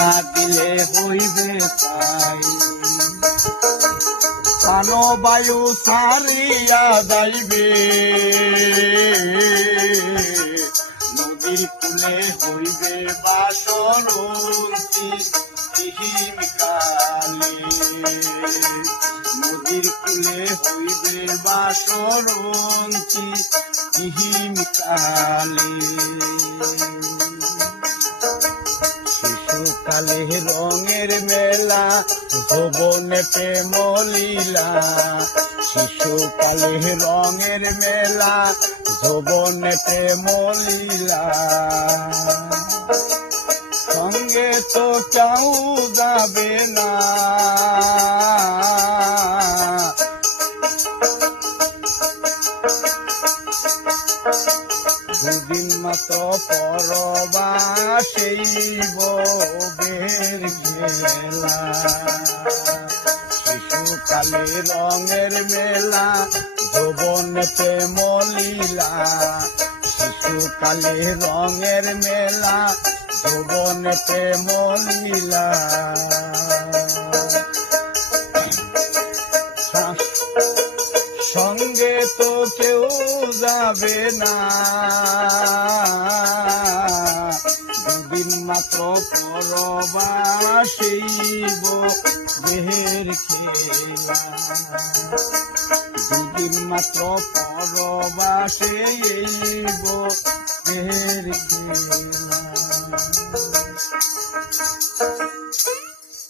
না দিলে হইবে তাই। প্রাণবায়ু সারিয়া যাইবে নদীর কূলে হইবে বাসরন্তী হিম কালে। নদীর কূলে হইবে বাসরন্তী হিম কালে। শিশুকালে রঙের মেলা যৌবনেতে মলিলা। শিশুকালে রঙের মেলা যৌবনেতে মলিলা। সঙ্গে তো কেউ যাবে না দুদিন মাত্র পরবাসেই ববের খেলা। শিশুকালে রঙের মেলা যৌবনেতে মলিলা। শিশুকালে রঙের মেলা যৌবনেতে মলিলা। সঙ্গে তো কেউ যাবে না দুদিন মাত্র পরবাসেই ববের খেলা। দুদিন মাত্র পরবাসেই ববের খেলা।